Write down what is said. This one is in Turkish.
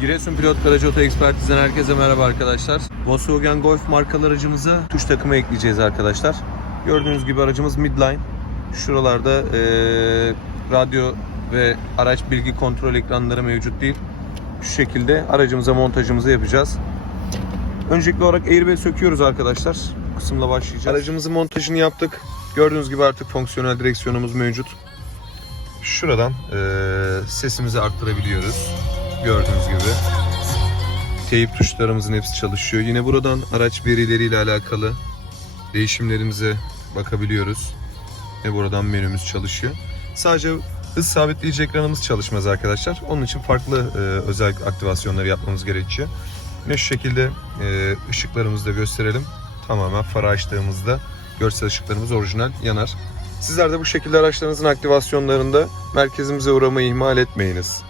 Giresun Pilot Garaj Oto Ekspertiz'den herkese merhaba arkadaşlar. Volkswagen Golf markalı aracımıza tuş takımı ekleyeceğiz arkadaşlar. Gördüğünüz gibi aracımız midline. Şuralarda eee, radyo ve araç bilgi kontrol ekranları mevcut değil. Şu şekilde aracımıza montajımızı yapacağız. Öncelikli olarak airbag söküyoruz arkadaşlar. Bu kısımla başlayacağız. Aracımızın montajını yaptık. Gördüğünüz gibi artık fonksiyonel direksiyonumuz mevcut. Şuradan eee, sesimizi arttırabiliyoruz. Gördüğünüz gibi. Teyip tuşlarımızın hepsi çalışıyor. Yine buradan araç verileriyle alakalı değişimlerimize bakabiliyoruz. Ve buradan menümüz çalışıyor. Sadece hız sabitleyici ekranımız çalışmaz arkadaşlar. Onun için farklı e, özel aktivasyonları yapmamız gerekiyor. Yine şu şekilde e, ışıklarımızı da gösterelim. Tamamen farı açtığımızda görsel ışıklarımız orijinal yanar. Sizler de bu şekilde araçlarınızın aktivasyonlarında merkezimize uğramayı ihmal etmeyiniz.